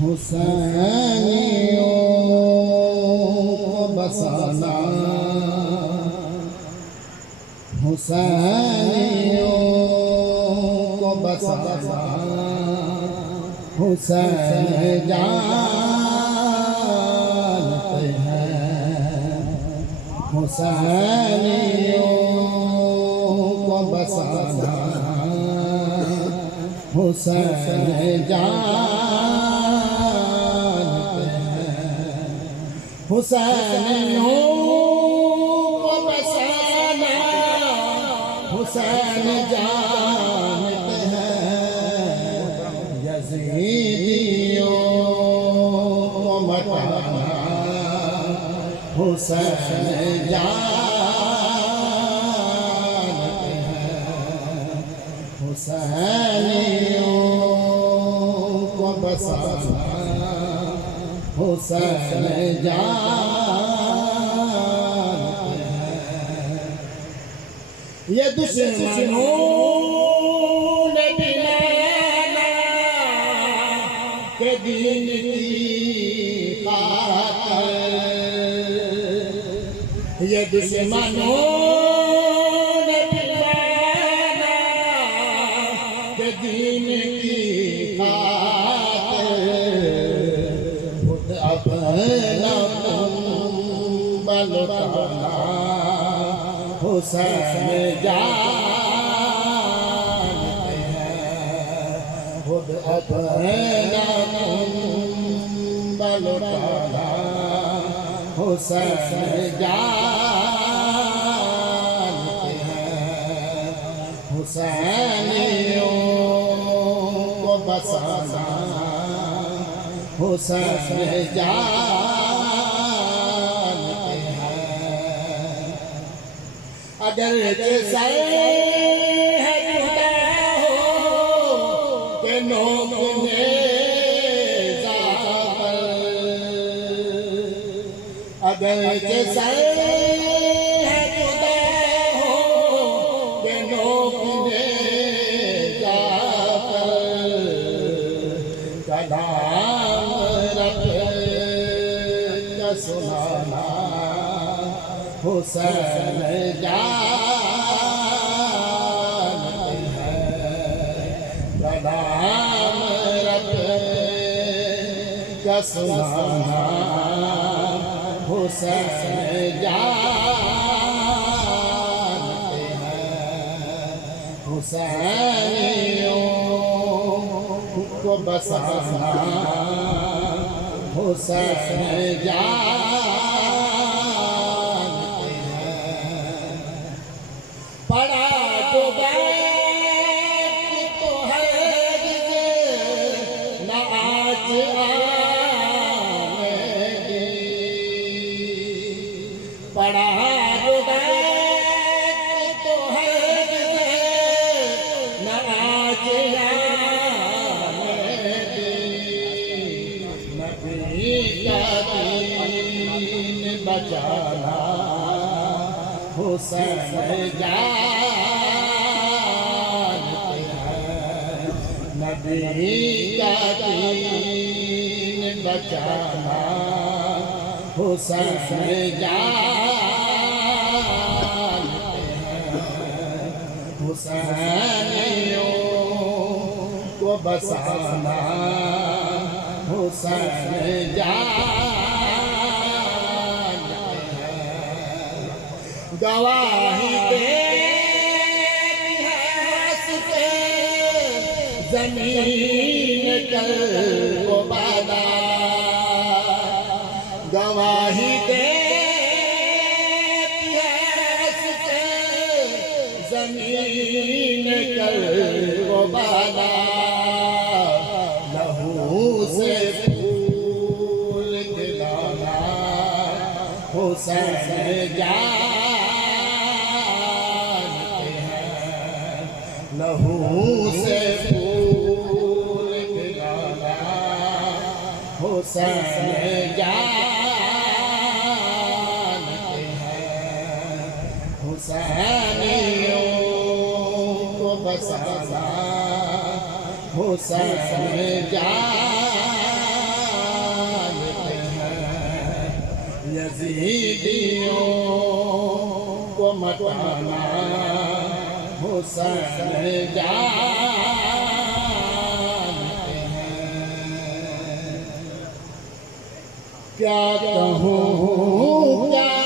हुसैनियों को बसाना, हुसैनियों को बसाना, हुसैन जानते हैं। हुसैनियों को बसाना, हुसैन जानते हैं। हुसैनियों को बसाना, हुसैन जानते हैं। यज़ीदियों को मटाना, हुसैन जानते हैं। हुसैनियों को बसाना, हुसैन जानते हैं। ये दुश्मनों ने भी माना के दीन की खातिर, ये दुश्मनों ने भी माना के दीन की खातिर, खुद अपना बलुटाना, हुसैन जानते हैं। खुद अपना बलुटाना, हुसैन जानते हैं। हुसैनियों को बसाना, हुसैन जानते हैं। अगर सर है जुदा हो के नोकने ज़ापर, अगर सर है जुदा हो के नोकने ज़ापर, कलाम रब का सुनाना, हुसैन जानते हैं। कलाम रब का सुनाना, हुसैन जानते हैं। हुसैनियों को बसाना, हुसैन जानते हैं। पड़ा तो बैठ तो है न आज आएगी, पड़ा तो बैठ तो है न आज आएगी। नबी का दीन बचाना, हुसैन जानते हैं। नबी का दीन बचाना, हुसैन जानते हैं। हुसैनियों को बसाना, हुसैन जानते हैं। गवाही देती है हंसते ज़मीन कर को बाला, गवाही देती है हंसते ज़मीन कर को बाला। लहू से फूल खिलाना, हुसैन जानते हैं। लहू से फूल खिलाना, हुसैन जानते हैं। हुसैनियों को बसाना, हुसैन जानते यजीदियों को मताना हुसैन जानते हैं। क्या कहूँ क्या